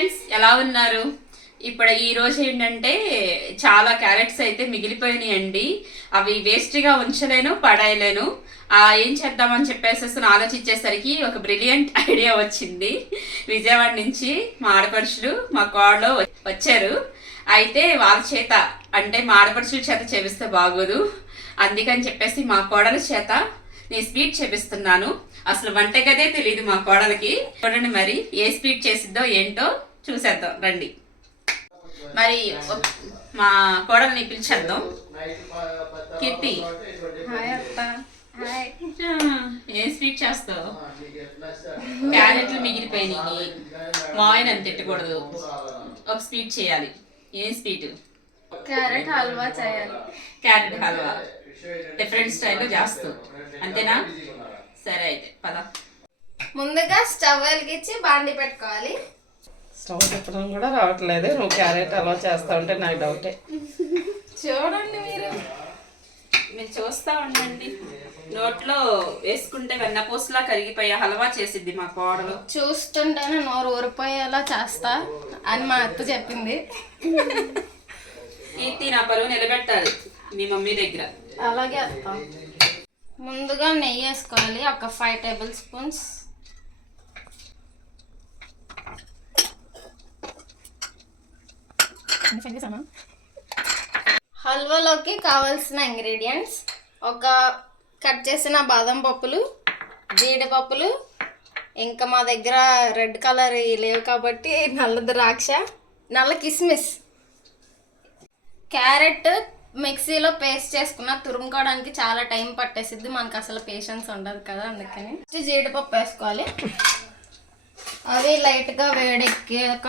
Friends, ఎలా ఉన్నారు? ఇప్పుడు ఈ రోజు ఏంటంటే చాలా క్యారెట్స్ అయితే మిగిలిపోయినాయండి. అవి వేస్ట్గా ఉంచలేను, పడేయలేను. ఏం చేద్దామని చెప్పేసి ఆలోచించేసరికి ఒక బ్రిలియంట్ ఐడియా వచ్చింది. విజయవాడ నుంచి మా ఆడపడుచులు మా కోడలు వచ్చారు. అయితే వాళ్ళ చేత, అంటే మా ఆడపడుచుల చేత చేపిస్తే బాగోదు, అందుకని చెప్పేసి మా కోడల చేత నేను స్వీట్ చేపిస్తున్నాను. అసలు వంటగదే తెలియదు మా కోడలకి. చూడండి మరి ఏ స్వీట్ చేసిద్దో ఏంటో చూసేద్దాం రండి. మరి మా కోడల్ని పిలిచేద్దాం. కీర్తి, ఏం స్వీట్ చేస్తావు? క్యారెట్లు మిగిలిపోయినాయి, మాయనని తిట్టకూడదు, ఒక స్వీట్ చేయాలి. ఏం స్వీట్? క్యారెట్ హల్వా చేయాలి. క్యారెట్ హల్వా డిఫరెంట్ స్టైల్లో చేస్తావు, అంతేనా? సరే అయితే పద. ముందుగా స్టవ్ వెలిగించి బాండి పెట్టుకోవాలి. స్టవ్ తిప్పడం కూడా రావట్లేదు. నువ్వు క్యారెట్ హల్వా చేస్తా ఉంటే నాకు డౌటే. చూడండి మీరు చూస్తా ఉండండి. నోట్లో వేసుకుంటే వెన్నపూసలా కరిగిపోయే హల్వా చేసిద్ది మా కోడలు. చూస్తుంటేనే నోరు ఊరిపోయేలా చేస్తా అని మా అత్త చెప్పింది. కీర్తి, నా పరువు నిలబెట్టాలి మీ మమ్మీ దగ్గర. అలాగే అత్త. ముందుగా నెయ్యి వేసుకోవాలి, ఒక 5 టేబుల్ స్పూన్స్. హల్వాలోకి కావాల్సిన ఇంగ్రీడియంట్స్: ఒక కట్ చేసిన బాదం పప్పులు, జీడిపప్పులు, ఇంకా మా దగ్గర రెడ్ కలర్ లేవు కాబట్టి నల్ల ద్రాక్ష, నల్ల కిస్మిస్, క్యారెట్ మిక్సీలో పేస్ట్ చేసుకున్న. తురుముకోవడానికి చాలా టైం పట్టేసిద్ది, మనకు అసలు పేషెన్స్ ఉండదు కదా, అందుకని జీడిపప్పు వేసుకోవాలి. అవి లైట్గా వేడెక్కాక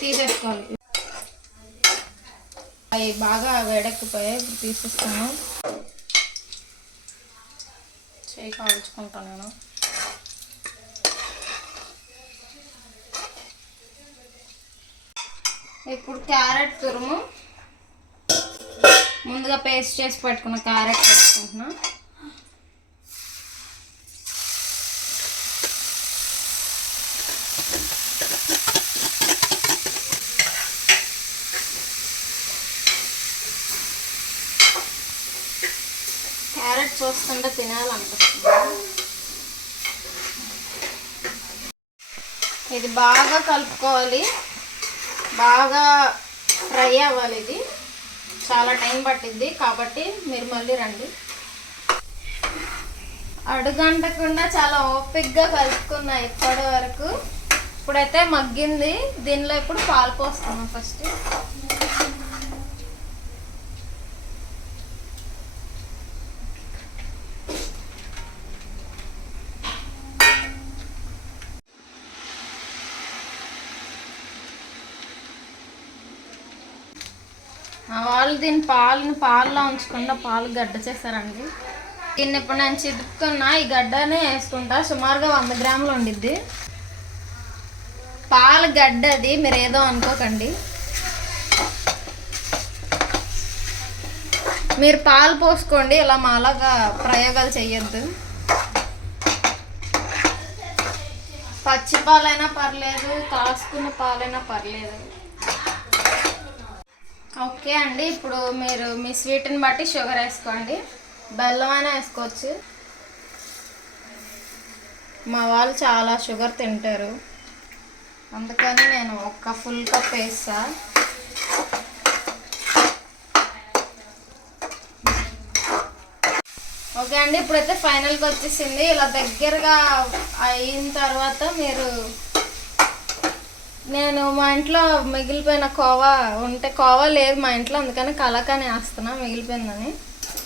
తీసేసుకోవాలి. అవి బాగా వేడెక్కిపోయాయి, ఇప్పుడు తీసేస్తాను. చేయి కాల్చుకుంటాను నేను. ఇప్పుడు క్యారెట్ తురుము, ముందుగా పేస్ట్ చేసి పెట్టుకున్న క్యారెట్ వేసుకుంటున్నా. క్యారెట్ చూస్తుంటే తినాలనిపిస్తుంది. ఇది బాగా కలుపుకోవాలి, బాగా ఫ్రై అవ్వాలి. ఇది చాలా టైం పట్టిద్ది కాబట్టి మీరు మళ్ళీ రండి. అడుగంటకుండా చాలా ఓపిక్గా కలుపుకున్నా ఇప్పటి వరకు. ఇప్పుడైతే మగ్గింది. దీనిలో ఇప్పుడు పాలు పోస్తున్నాం. ఫస్ట్ వాళ్ళు దీని పాలలో ఉంచకుండా పాలు గడ్డ చేస్తారండి. దీన్ని ఇప్పుడు నేను చిదుపుకున్నా, ఈ గడ్డనే వేసుకుంటా. సుమారుగా 100 గ్రాములు ఉండిద్ది. పాల గడ్డది, మీరు ఏదో అనుకోకండి. మీరు పాలు పోసుకోండి, ఇలా మాలాగా ప్రయోగాలు చెయ్యొద్దు. పచ్చి పాలైనా పర్లేదు, కాసుకున్న పాలైనా పర్లేదు. ఓకే అండి, ఇప్పుడు మీరు మీ స్వీట్ని బట్టి షుగర్ వేసుకోండి. బెల్లం అయినా వేసుకోవచ్చు. మా వాళ్ళు చాలా షుగర్ తింటారు, అందుకని నేను ఒక ఫుల్ కప్ వేస్తా. ఓకే అండి, ఇప్పుడైతే ఫైనల్గా వచ్చేసింది. ఇలా దగ్గరగా అయిన తర్వాత నేను మా ఇంట్లో మిగిలిపోయిన కోవా ఉంటే, కోవా లేదు మా ఇంట్లో, అందుకని కలాకాని వేస్తున్నా మిగిలిపోయిందని.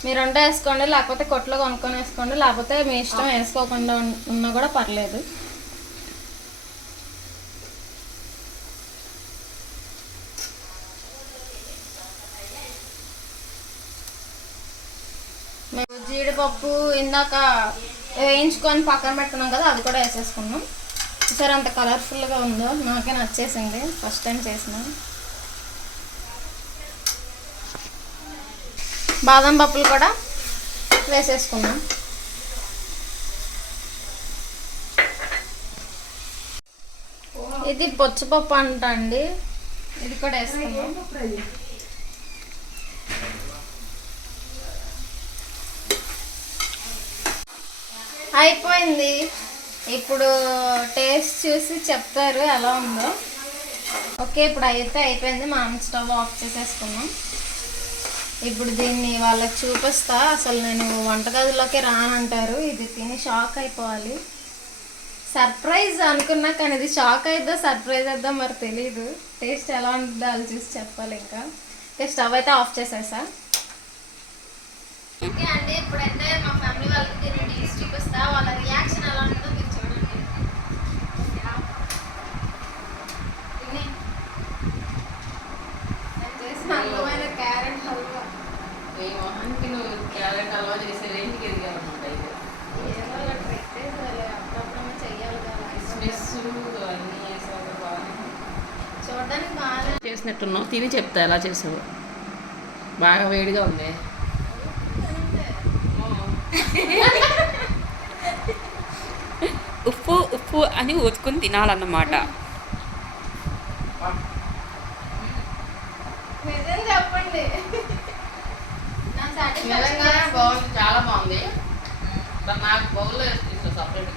మీరు ఉంటే వేసుకోండి, లేకపోతే కొట్లో కొనుక్కొని వేసుకోండి, లేకపోతే మీ ఇష్టం, వేసుకోకుండా ఉన్నా కూడా పర్లేదు. మేము జీడిపప్పు ఇందాక వేయించుకొని పక్కన పెట్టుకున్నాం కదా, అది కూడా వేసేసుకున్నాం. సరే, అంత కలర్ఫుల్గా ఉందో, నాకే నచ్చేసింది. ఫస్ట్ టైం చేసిన. బాదం పప్పులు కూడా వేసేసుకున్నాం. ఇది పొచ్చుపప్పు అంట అండి, ఇది కూడా వేసుకున్నాం. అయిపోయింది. ఇప్పుడు టేస్ట్ చూసి చెప్తారు ఎలా ఉందో. ఓకే, ఇప్పుడు అయితే అయిపోయింది. మనం స్టవ్ ఆఫ్ చేసేసుకున్నాం. ఇప్పుడు దీన్ని వాళ్ళకి చూపిస్తా. అసలు నేను వంటగదిలోకి రానంటారు. ఇది తిని షాక్ అయిపోవాలి. సర్ప్రైజ్ అనుకున్నా కానీ ఇది షాక్ అయిద్దా సర్ప్రైజ్ అయిద్దా మరి తెలీదు. టేస్ట్ ఎలా ఉంటుందో అది చూసి చెప్పాలి. ఇంకా స్టవ్ అయితే ఆఫ్ చేసేసా. ఓకే అండి, ఇప్పుడైతే మా ఫ్యామిలీ వాళ్ళకి దీన్ని టేస్ట్ చూపిస్తా. వాళ్ళ రియాక్షన్ ఎలా ఉంటుందో మీరు చూడండి. నేను చేసిన అందమైన క్యారెట్ హల్వా. ఈ మొహానికి నువ్వు క్యారెట్ హల్వా చేసే రేంజ్కి ఎదిగావన్నమాట. ఏదో అలా ట్రై చేసేయాలి, అప్పుడప్పుడు చెయ్యాలి కదా. స్మెస్ అన్నీ వేసావు బాగా చూడడానికి బాగా చేసినట్టున్నావు. తిని చెప్తా ఎలా చేసావు. బాగా వేడిగా ఉంది. ఉప్పు ఉప్పు అని ఊతుకుని తినాలన్నమాట. నిజం చెప్పండి. నా నిజంగా బాగుంది, చాలా బాగుంది. నాకు బౌల్లో సపరేట్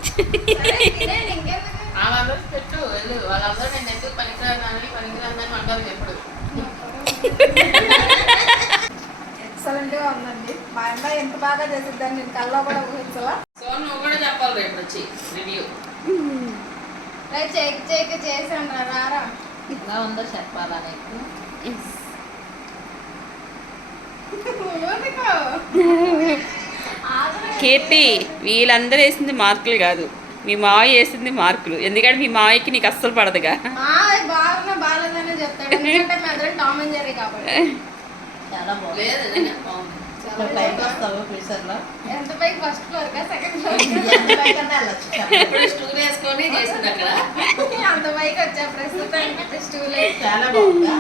వాళ్ళందరూ పెట్టు వెళ్ళు. వాళ్ళందరూ నేను ఎందుకు పనికిరాని అంటారు ఎప్పుడు. ఎక్సలెంట్గా ఉందండి. మా అమ్మాయి ఎంత బాగా చేసిద్దని నేను కల్లో కూడా ఊహించలా. సో నువ్వు కూడా చెప్పాలి రేపు వచ్చి రివ్యూ చెక్ చేసాను రారా. ఎలా ఉందో చెప్పాలా నీకు. కీర్తి, వీళ్ళందరూ వేసింది మార్కులు కాదు, మీ మావయ్య వేసింది మార్కులు. ఎందుకంటే మీ మావయ్యకి నీకు అస్సలు పడదుగా. బాగున్నా బాగాలేదనే చెప్తాడు, ఎందుకంటే మీ అందరం టామ్ అండ్ జెర్రీ కాబట్టి. చాలా బాగుంది. లేదు నిజంగా బాగుంది. పైకి వస్తావు ఫ్రీజర్లో. ఎంత పైకి ఫస్ట్ ఫ్లోర్ కా సెకండ్ ఫ్లోర్ స్టూల్ వేసుకొని చేసింది అక్కడ. అంత పైకి వచ్చా ప్రస్తుతానికి స్టూల్. చాలా బాగుందా.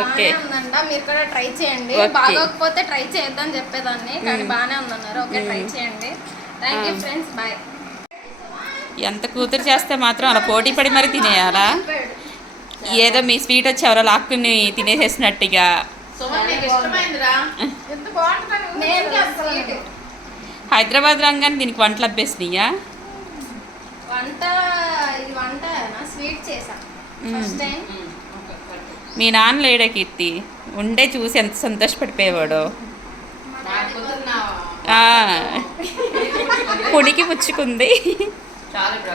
ఓకే, బాగానే ఉందంట. మీరు కూడా ట్రై చేయండి. ఓకే. బాగోకపోతే ట్రై చేయొద్దని చెప్పేదాన్ని, కానీ బాగానే ఉందన్నారు. ఓకే, ట్రై చేయండి. Thank you friends, bye. ఎంత కూతురు చేస్తే మాత్రం అలా పోటీ పడి మరి తినేయాలా? ఏదో మీ స్వీట్ వచ్చి ఎవరో లాక్కుని తినేసేసినట్టుగా. సుమన్ నీకు ఇష్టమైందిరా. ఎంత బాగుంటుంది. నేను స్వీట్ హైదరాబాద్ రంగానే దీనికి వంటలు అబ్బేసినాయా? వంట ఇది వంట స్వీట్ చేసా ఫస్ట్ టైం. మీ నాన్న లేడా కీర్తి? ఉండే చూసి ఎంత సంతోషపడిపోయేవాడు. నాకు పుణికి పుచ్చుకుంది. చాలా ఇప్పుడు